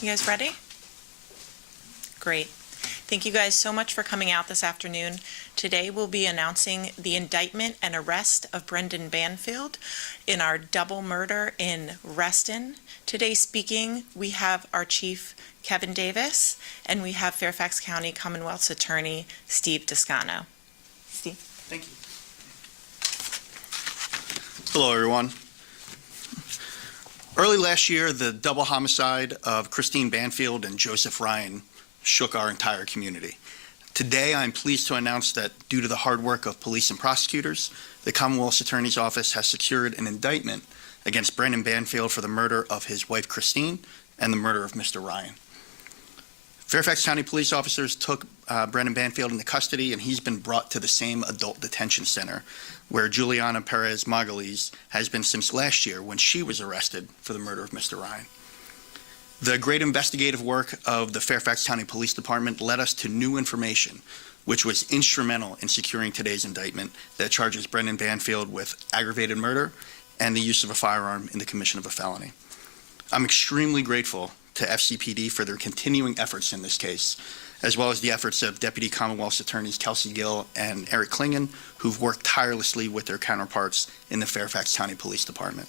You guys ready? Great. Thank you guys so much for coming out this afternoon. Today we'll be announcing the indictment and arrest of Brendan Banfield in our double murder in Reston. Today speaking, we have our Chief Kevin Davis, and we have Fairfax County Commonwealth's Attorney Steve Toscano. Steve. Thank you. Hello, everyone. Early last year, the double homicide of Christine Banfield and Joseph Ryan shook our entire community. Today, I'm pleased to announce that due to the hard work of police and prosecutors, the Commonwealth's Attorney's Office has secured an indictment against Brendan Banfield for the murder of his wife, Christine, and the murder of Mr. Ryan. Fairfax County police officers took Brendan Banfield into custody, and he's been brought to the same adult detention center where Juliana Perez Margulies has been since last year when she was arrested for the murder of Mr. Ryan. The great investigative work of the Fairfax County Police Department led us to new information, which was instrumental in securing today's indictment that charges Brendan Banfield with aggravated murder and the use of a firearm in the commission of a felony. I'm extremely grateful to FCPD for their continuing efforts in this case, as well as the efforts of Deputy Commonwealth's Attorneys Kelsey Gill and Eric Klingen, who've worked tirelessly with their counterparts in the Fairfax County Police Department.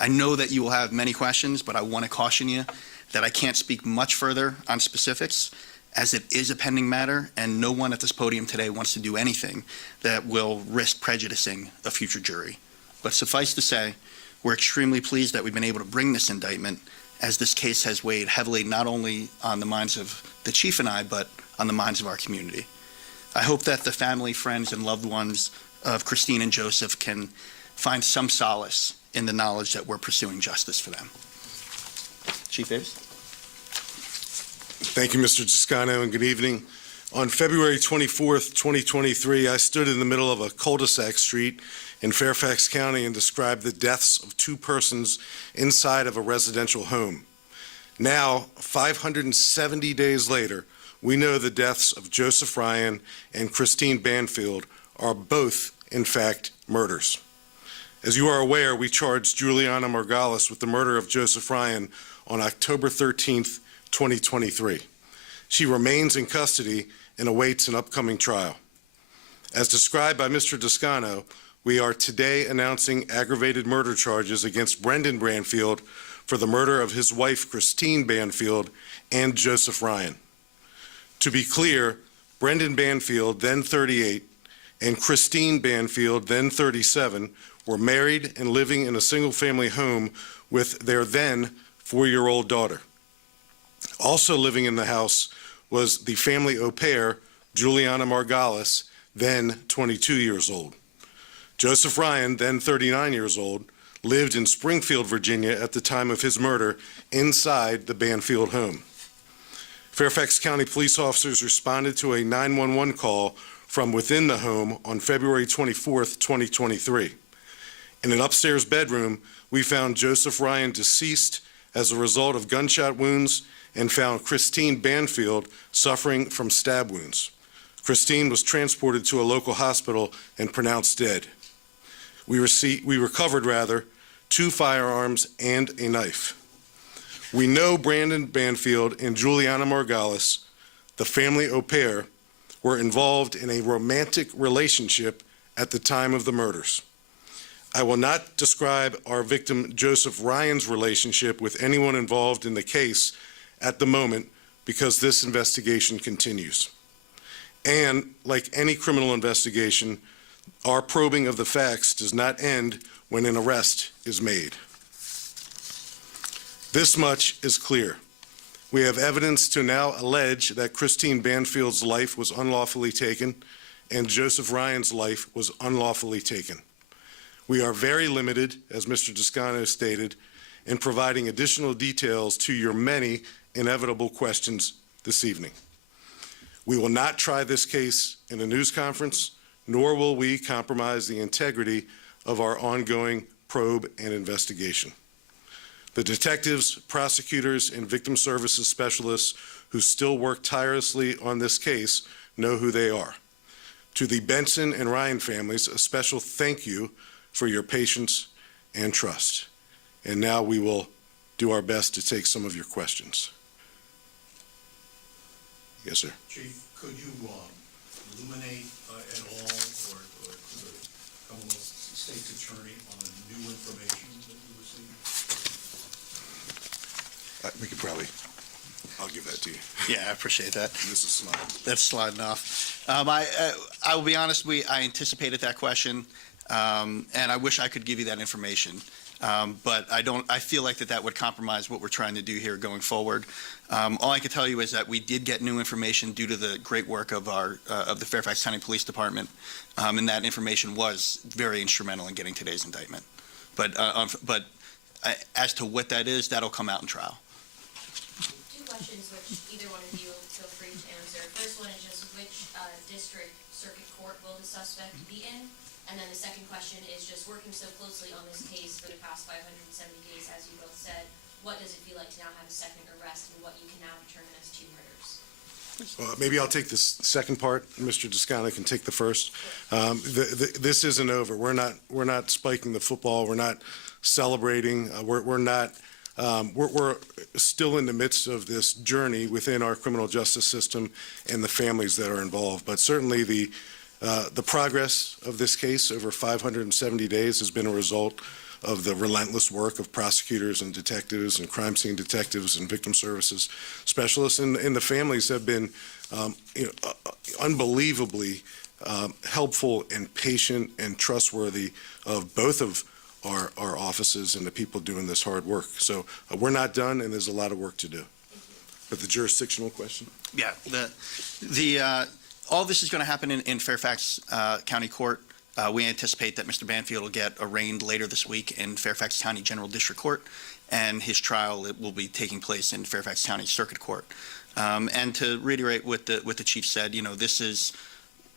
I know that you will have many questions, but I want to caution you that I can't speak much further on specifics, as it is a pending matter, and no one at this podium today wants to do anything that will risk prejudicing a future jury. But suffice to say, we're extremely pleased that we've been able to bring this indictment, as this case has weighed heavily not only on the minds of the chief and I, but on the minds of our community. I hope that the family, friends, and loved ones of Christine and Joseph can find some solace in the knowledge that we're pursuing justice for them. Chief Davis. Thank you, Mr. Toscano, and good evening. On February 24th, 2023, I stood in the middle of a cul-de-sac street in Fairfax County and described the deaths of two persons inside of a residential home. Now, 570 days later, we know the deaths of Joseph Ryan and Christine Banfield are both, in fact, murders. As you are aware, we charged Juliana Margulies with the murder of Joseph Ryan on October 13th, 2023. She remains in custody and awaits an upcoming trial. As described by Mr. Toscano, we are today announcing aggravated murder charges against Brendan Banfield for the murder of his wife, Christine Banfield, and Joseph Ryan. To be clear, Brendan Banfield, then 38, and Christine Banfield, then 37, were married and living in a single-family home with their then 4-year-old daughter. Also living in the house was the family au pair, Juliana Margulies, then 22 years old. Joseph Ryan, then 39 years old, lived in Springfield, Virginia at the time of his murder inside the Banfield home. Fairfax County police officers responded to a 911 call from within the home on February 24th, 2023. In an upstairs bedroom, we found Joseph Ryan deceased as a result of gunshot wounds and found Christine Banfield suffering from stab wounds. Christine was transported to a local hospital and pronounced dead. We recovered 2 firearms and a knife. We know Brendan Banfield and Juliana Margulies, the family au pair, were involved in a romantic relationship at the time of the murders. I will not describe our victim Joseph Ryan's relationship with anyone involved in the case at the moment because this investigation continues. And like any criminal investigation, our probing of the facts does not end when an arrest is made. This much is clear. We have evidence to now allege that Christine Banfield's life was unlawfully taken and Joseph Ryan's life was unlawfully taken. We are very limited, as Mr. Toscano stated, in providing additional details to your many inevitable questions this evening. We will not try this case in a news conference, nor will we compromise the integrity of our ongoing probe and investigation. The detectives, prosecutors, and victim services specialists who still work tirelessly on this case know who they are. To the Benson and Ryan families, a special thank you for your patience and trust. And now we will do our best to take some of your questions. Yes, sir. Chief, could you illuminate at all, or to the Commonwealth State's Attorney on the new information that you received? We could probably, I'll give that to you. Yeah, I appreciate that. This is slide. That's sliding off. I will be honest, I anticipated that question, and I wish I could give you that information. But I feel like that would compromise what we're trying to do here going forward. All I can tell you is that we did get new information due to the great work of the Fairfax County Police Department, and that information was very instrumental in getting today's indictment. But as to what that is, that'll come out in trial. Two questions which either one of you feel free to answer. First one is just which district circuit court will the suspect be in? And then the second question is just working so closely on this case for the past 570 days, as you both said, what does it feel like to now have a second arrest and what you can now determine as two murders? Maybe I'll take the second part. Mr. Descano can take the first. This isn't over. We're not spiking the football. We're not celebrating. We're still in the midst of this journey within our criminal justice system and the families that are involved. But certainly the progress of this case over 570 days has been a result of the relentless work of prosecutors and detectives and crime scene detectives and victim services specialists. And the families have been unbelievably helpful and patient and trustworthy of both of our offices and the people doing this hard work. So we're not done, and there's a lot of work to do. But the jurisdictional question? Yeah, all this is going to happen in Fairfax County Court. We anticipate that Mr. Banfield will get arraigned later this week in Fairfax County General District Court, and his trial will be taking place in Fairfax County Circuit Court. And to reiterate what the chief said,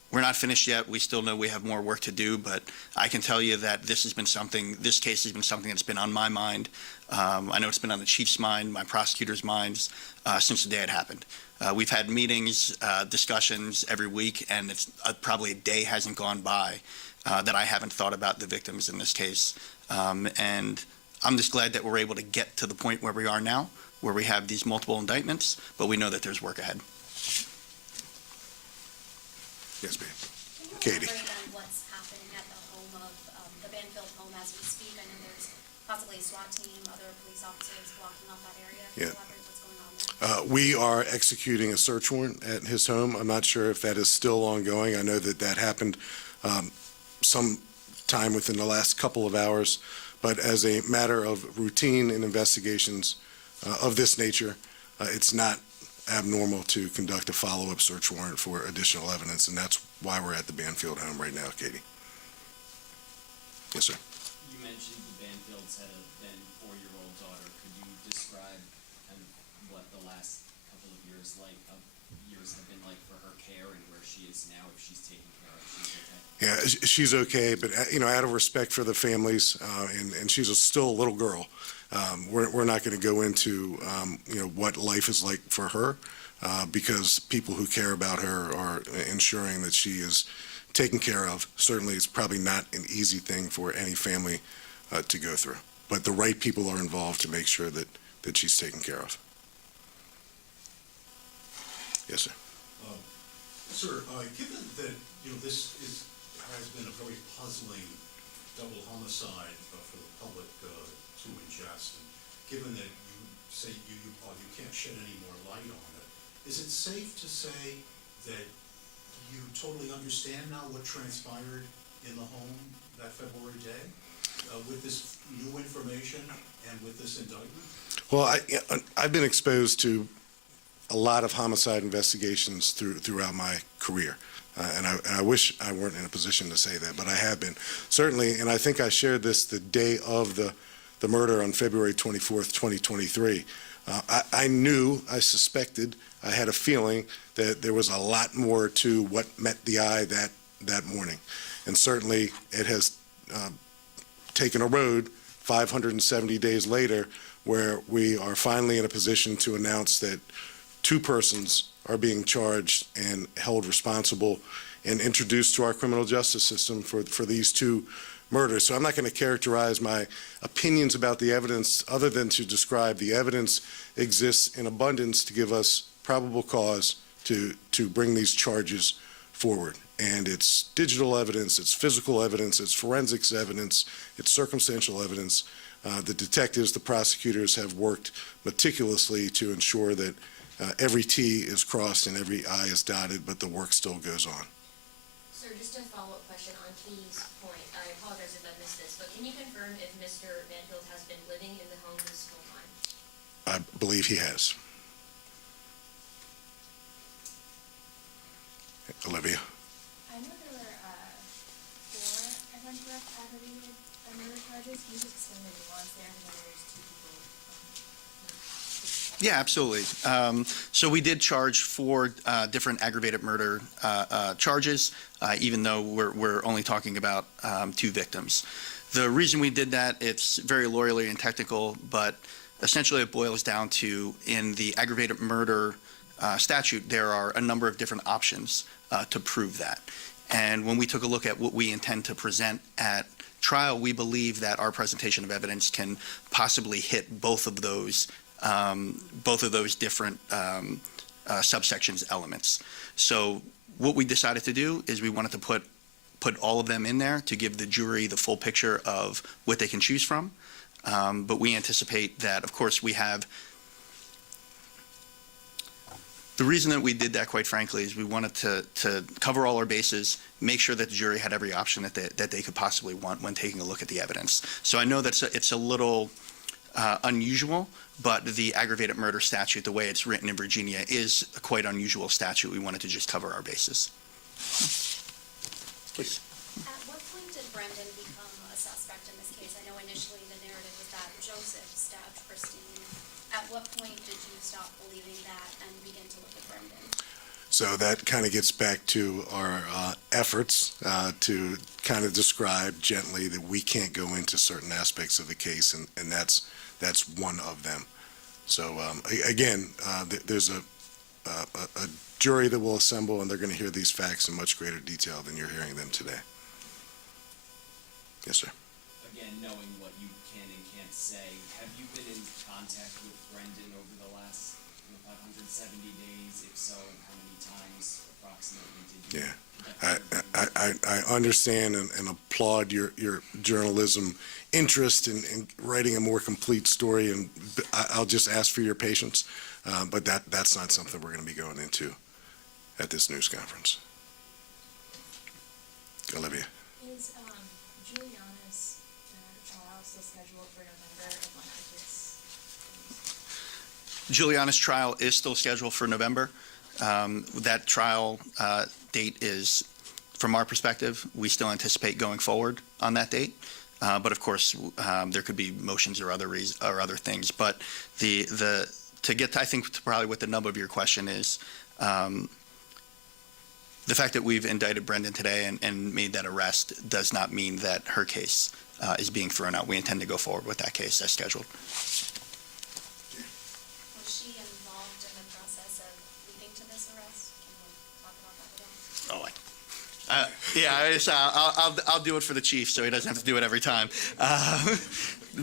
we're not finished yet. We still know we have more work to do, but I can tell you that this case has been something that's been on my mind. I know it's been on the chief's mind, my prosecutor's minds, since the day it happened. We've had meetings, discussions every week, and it's probably a day hasn't gone by that I haven't thought about the victims in this case. And I'm just glad that we're able to get to the point where we are now, where we have these multiple indictments, but we know that there's work ahead. Yes, ma'am. Can you Katie. elaborate on what's happening at the home of the Banfield home as we speak? I know there's possibly a SWAT team, other police officers blocking off that area. Can you Yeah. elaborate what's going on there? We are executing a search warrant at his home. I'm not sure if that is still ongoing. I know that happened some time within the last couple of hours. But as a matter of routine in investigations of this nature, it's not abnormal to conduct a follow-up search warrant for additional evidence, and that's why we're at the Banfield home right now, Katie. Yes, sir. You mentioned the Banfields had a then 4-year-old daughter. Could you describe kind of what the last couple of years have been like for her care and where she is now, if she's taken care of, she's okay? Yeah, she's okay, but out of respect for the families, and she's still a little girl, we're not going to go into what life is like for her, because people who care about her are ensuring that she is taken care of. Certainly, it's probably not an easy thing for any family to go through, but the right people are involved to make sure that she's taken care of. Yes, sir. Sir, given that, this has been a very puzzling double homicide for the public to ingest, and given that you say you can't shed any more light on it, is it safe to say that you totally understand now what transpired in the home that February day with this new information and with this indictment? Well, I've been exposed to a lot of homicide investigations throughout my career. And I wish I weren't in a position to say that, but I have been. Certainly, and I think I shared this the day of the murder on February 24th, 2023. I suspected, I had a feeling that there was a lot more to what met the eye that morning. And certainly, it has taken a road 570 days later where we are finally in a position to announce that 2 persons are being charged and held responsible and introduced to our criminal justice system for these 2 murder. So I'm not going to characterize my opinions about the evidence other than to describe the evidence exists in abundance to give us probable cause to bring these charges forward. And it's digital evidence, it's physical evidence, it's forensics evidence, it's circumstantial evidence. The detectives, the prosecutors have worked meticulously to ensure that every T is crossed and every I is dotted, but the work still goes on. Sir, just a follow-up question on Keith's point. I apologize if I missed this, but can you confirm if Mr. Banfield has been living in the home this whole time? I believe he has. Olivia? I know there were, 4, if I'm correct, aggravated murder charges. Can you just explain the nuance there? I know there's 2 people. Yeah, absolutely. So we did charge 4 different aggravated murder charges, even though we're only talking about 2 victims. The reason we did that, it's very lawyerly and technical, but essentially it boils down to, in the aggravated murder statute, there are a number of different options to prove that. And when we took a look at what we intend to present at trial, we believe that our presentation of evidence can possibly hit both of those different subsections elements. So what we decided to do is we wanted to put all of them in there to give the jury the full picture of what they can choose from. But we anticipate that, of course, we have. The reason that we did that, quite frankly, is we wanted to cover all our bases, make sure that the jury had every option that they could possibly want when taking a look at the evidence. So I know that it's a little unusual, but the aggravated murder statute, the way it's written in Virginia, is a quite unusual statute. We wanted to just cover our bases. Please. At what point did Brendan become a suspect in this case? I know initially the narrative was that Joseph stabbed Christine. At what point did you stop believing that and begin to look at Brendan? So that kind of gets back to our efforts to kind of describe gently that we can't go into certain aspects of the case, and that's one of them. So again, there's a jury that will assemble, and they're going to hear these facts in much greater detail than you're hearing them today. Yes, sir. Again, knowing what you can and can't say, have you been in contact with Brendan over the last 570 days? If so, how many times approximately did you? Yeah, I understand and applaud your journalism interest in writing a more complete story, and I'll just ask for your patience, but that's not something we're going to be going into at this news conference. Olivia. Is Juliana's trial still scheduled for November? Juliana's trial is still scheduled for November. That trial date is, from our perspective, we still anticipate going forward on that date. But of course, there could be motions or other things. But to get to, I think, to probably what the nub of your question is, the fact that we've indicted Brendan today and made that arrest does not mean that her case is being thrown out. We intend to go forward with that case as scheduled. Was she involved in the process of leading to this arrest? Can we talk about that at all? I'll do it for the chief, so he doesn't have to do it every time.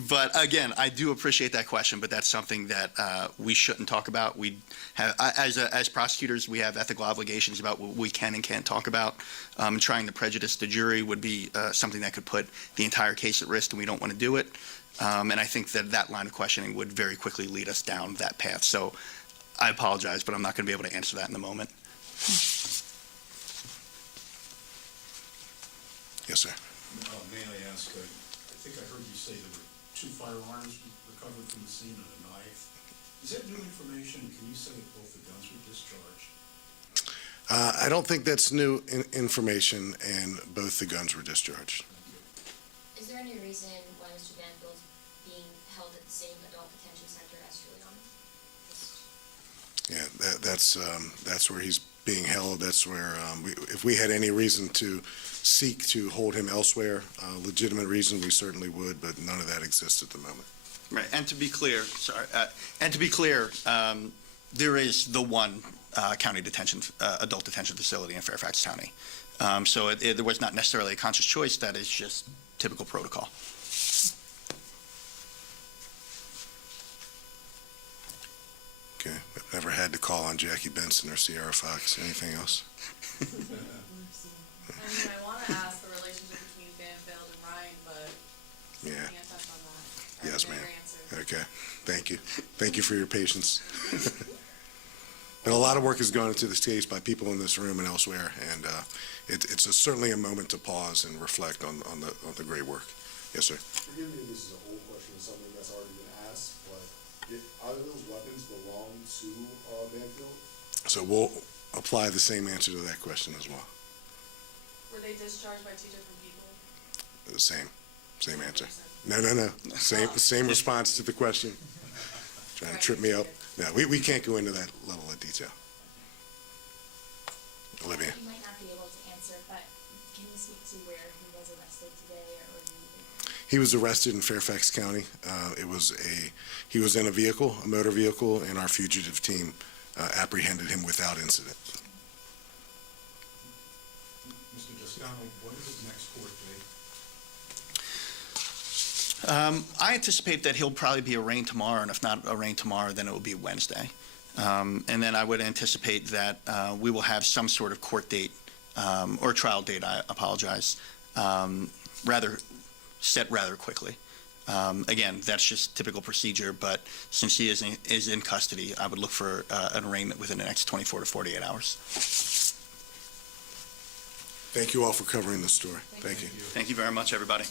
But again, I do appreciate that question, but that's something that we shouldn't talk about. We have, as prosecutors, we have ethical obligations about what we can and can't talk about. And trying to prejudice the jury would be something that could put the entire case at risk, and we don't want to do it. And I think that line of questioning would very quickly lead us down that path. So I apologize, but I'm not going to be able to answer that in the moment. Yes, sir. May I ask, I think I heard you say there were 2 firearms recovered from the scene and a knife. Is that new information? Can you say that both the guns were discharged? I don't think that's new information, and both the guns were discharged. Is there any reason why Mr. Banfield is being held at the same adult detention center as Juliana? Yeah, that's where he's being held. That's where, if we had any reason to seek to hold him elsewhere, legitimate reason, we certainly would, but none of that exists at the moment. Right, and to be clear, there is the one county detention, adult detention facility in Fairfax County. So there was not necessarily a conscious choice. That is just typical protocol. Okay, I've never had to call on Jackie Benson or Sierra Fox. Anything else? I mean, I want to ask the relationship between Banfield and Ryan, but Yeah. can't touch on that. I Yes, already know ma'am. your answer. Okay, thank you. Thank you for your patience. And a lot of work has gone into this case by people in this room and elsewhere, and it's certainly a moment to pause and reflect on the great work. Yes, sir. Forgive me if this is an old question or something that's already been asked, but either of those weapons belong to Banfield? So we'll apply the same answer to that question as well. Were they discharged by two different people? The same answer. No. Same response to the question. Trying to trip me up. No, we can't go into that level of detail. Olivia. You might not be able to answer, but can you speak to where he was arrested today or He was arrested in Fairfax County. He was in a motor vehicle, and our fugitive team apprehended him without incident. Mr. Toscano, when is his next court date? I anticipate that he'll probably be arraigned tomorrow, and if not arraigned tomorrow, then it will be Wednesday. And then I would anticipate that we will have some sort of court date, or trial date, I apologize, set rather quickly. Again, that's just typical procedure, but since he is in custody, I would look for an arraignment within the next 24 to 48 hours. Thank you all for covering the story. Thank you. Thank you very much, everybody.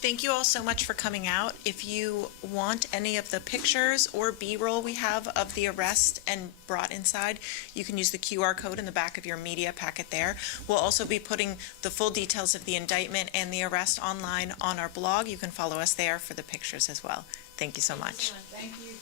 Thank you all so much for coming out. If you want any of the pictures or B-roll we have of the arrest and brought inside, you can use the QR code in the back of your media packet there. We'll also be putting the full details of the indictment and the arrest online on our blog. You can follow us there for the pictures as well. Thank you so much. Thank you.